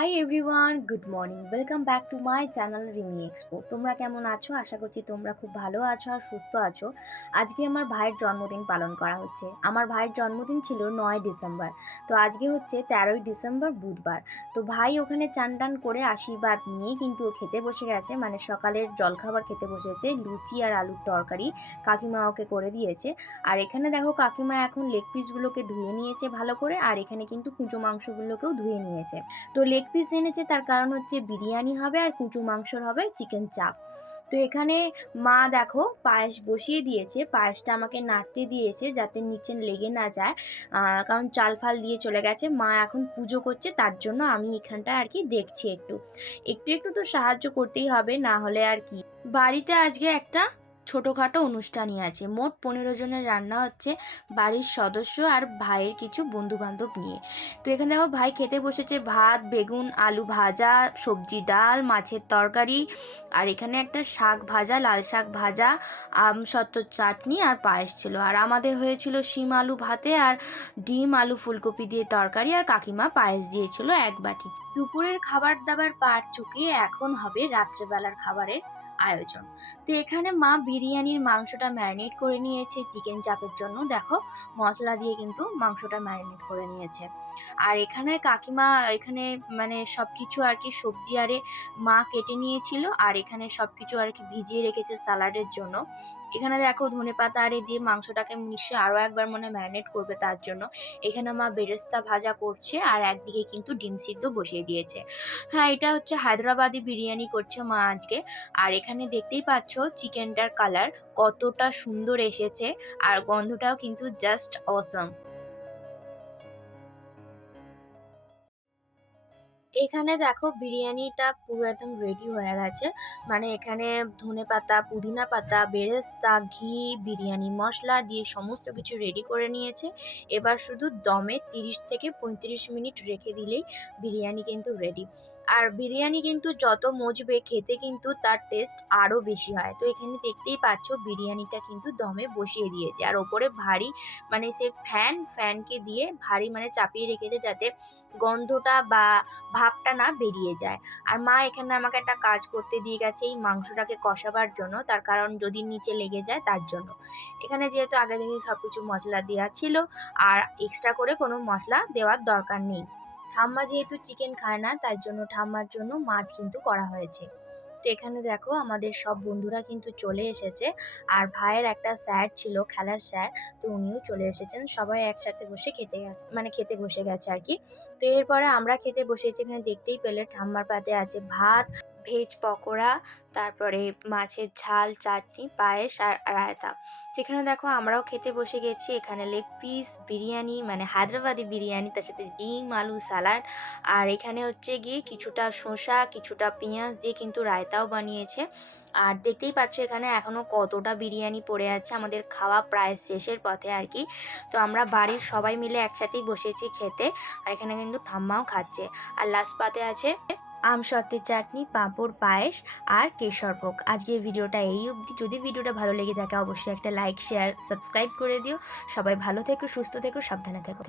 Good morning welcome back to my channel Rimi expo তোমরা কেমন আছো? আশা করছি তোমরা খুব ভালো আছো আর সুস্থ আছো। আজকে আমার ভাইয়ের জন্মদিন পালন করা হচ্ছে। আমার ভাইয়ের জন্মদিন ছিল নয় ডিসেম্বর। তো আজকে হচ্ছে তেরোই ডিসেম্বর, বুধবার। তো ভাই ওখানে চান টান করে আশীর্বাদ নিয়ে কিন্তু ও খেতে বসে গেছে। মানে সকালের জলখাবার খেতে বসেছে, লুচি আর আলুর তরকারি কাকিমা ওকে করে দিয়েছে। আর এখানে দেখো কাকিমা এখন লেগ পিসগুলোকে ধুয়ে নিয়েছে ভালো করে। আর এখানে কিন্তু কুঁচো মাংসগুলোকেও ধুয়ে নিয়েছে। তো লেগ পিস এনেছে, তার কারণ হচ্ছে বিরিয়ানি হবে আর কুচু মাংসর হবে চিকেন চাপ তো এখানে মা দেখো পায়েস বসিয়ে দিয়েছে, পায়েসটা আমাকে নাড়তে দিয়েছে যাতে নিচে লেগে না যায়। কারণ চাল ফাল দিয়ে চলে গেছে, মা এখন পুজো করছে, তার জন্য আমি এখানটা আর কি দেখছি একটু। একটু একটু তো সাহায্য করতেই হবে, না হলে আর কি। বাড়িতে আজকে একটা ছোটোখাটো অনুষ্ঠানই আছে। মোট পনেরো জনের রান্না হচ্ছে বাড়ির সদস্য আর ভাইয়ের কিছু বন্ধু বান্ধব নিয়ে। তো এখানে আমার ভাই খেতে বসেছে ভাত, বেগুন, আলু ভাজা, সবজি ডাল, মাছের তরকারি আর এখানে একটা শাক ভাজা, লাল শাক ভাজা, আম সত্তর চাটনি আর পায়েস ছিল। আর আমাদের হয়েছিল শিম আলু ভাতে আর ডিম, আলু ফুলকপি দিয়ে তরকারি আর কাকিমা পায়েস দিয়েছিল এক বাটি। দুপুরের খাবার দাবার পার চুকিয়ে এখন হবে রাত্রেবেলার খাবারের আয়োজন। তো এখানে মা বিরিয়ানির মাংসটা ম্যারিনেট করে নিয়েছে, চিকেন চাপের জন্য। দেখো, মশলা দিয়ে কিন্তু মাংসটা ম্যারিনেট করে নিয়েছে। আর এখানে কাকিমা, এখানে মানে সব কিছু আর কি সবজি আরে মা কেটে নিয়েছিল। আর এখানে সব কিছু আর কি ভিজিয়ে রেখেছে স্যালাডের জন্য। এখানে দেখো ধনে পাতা আরে দিয়ে মাংসটাকে মিশিয়ে আরও একবার মনে ম্যারিনেট করবে তার জন্য। এখানে মা বেরেস্তা ভাজা করছে আর একদিকে কিন্তু ডিম সিদ্ধ বসিয়ে দিয়েছে। হ্যাঁ এটা হচ্ছে হায়দ্রাবাদি বিরিয়ানি করছে মা আজকে। আর এখানে দেখতেই পাচ্ছ চিকেনটার কালার কতটা সুন্দর এসেছে। আর গন্ধটাও কিন্তু জাস্ট অসম এখানে দেখো বিরিয়ানিটা পুরো একদম রেডি হয়ে গেছে। মানে এখানে ধনে পাতা, পুদিনা পাতা, বেরেস্তা, ঘি, বিরিয়ানি মশলা দিয়ে সমস্ত কিছু রেডি করে নিয়েছে। এবার শুধু দমে তিরিশ থেকে পঁয়ত্রিশ মিনিট রেখে দিলেই বিরিয়ানি কিন্তু রেডি আর বিরিয়ানি কিন্তু যত মজবে, খেতে কিন্তু তার টেস্ট আরও বেশি হয়। তো এখানে দেখতেই পাচ্ছ বিরিয়ানিটা কিন্তু দমে বসিয়ে দিয়েছে। আর ওপরে ভারী মানে সে ফ্যান ফ্যানকে দিয়ে ভারী মানে চাপিয়ে রেখেছে যাতে গন্ধটা বা ভাবটা না বেরিয়ে যায়। আর মা এখানে আমাকে একটা কাজ করতে দিয়ে গেছে, এই মাংসটাকে কষাবার জন্য। তার কারণ যদি নিচে লেগে যায় তার জন্য। এখানে যেহেতু আগে থেকে সব কিছু মশলা দেওয়া ছিল, আর এক্সট্রা করে কোনো মশলা দেওয়ার দরকার নেই। ঠাম্মা যেহেতু চিকেন খায় না, তার জন্য ঠাম্মার জন্য মাছ কিন্তু করা হয়েছে। তো এখানে দেখো আমাদের সব বন্ধুরা কিন্তু চলে এসেছে। আর ভাইয়ের একটা স্যার ছিল, খেলার স্যার, তো উনিও চলে এসেছেন। সবাই একসাথে বসে খেতে গেছে মানে খেতে বসে গেছে আর কি। তো এরপরে আমরা খেতে বসেছি, এখানে দেখতেই পেলে ঠাম্মার পাতে আছে ভাত ভেজ পকোড়া, তারপরে মাছের ঝাল, চাটনি, পায়েস আর রায়তা সেখানে দেখো আমরাও খেতে বসে গেছি। এখানে লেগ পিস বিরিয়ানি মানে হায়দ্রাবাদি বিরিয়ানি, তার সাথে ডিম, আলু স্যালাড আর এখানে হচ্ছে গিয়ে কিছুটা শসা, কিছুটা পেঁয়াজ দিয়ে কিন্তু রায়তাও বানিয়েছে। আর দেখতেই পাচ্ছ এখানে এখনও কতটা বিরিয়ানি পড়ে আছে। আমাদের খাওয়া প্রায় শেষের পথে আর কি। তো আমরা বাড়ির সবাই মিলে একসাথেই বসেছি খেতে। আর এখানে কিন্তু ঠাম্মাও খাচ্ছে। আর লাস্ট পাতে আছে আম সত্ত্বের চাটনি, পাঁপড়, পায়েস আর কেশর ভোগ। আজকের ভিডিওটা এই অবধি। যদি ভিডিওটা ভালো লেগে থাকে, অবশ্যই একটা লাইক শেয়ার সাবস্ক্রাইব করে দিও। সবাই ভালো থেকো, সুস্থ থেকো, সাবধানে থেকো।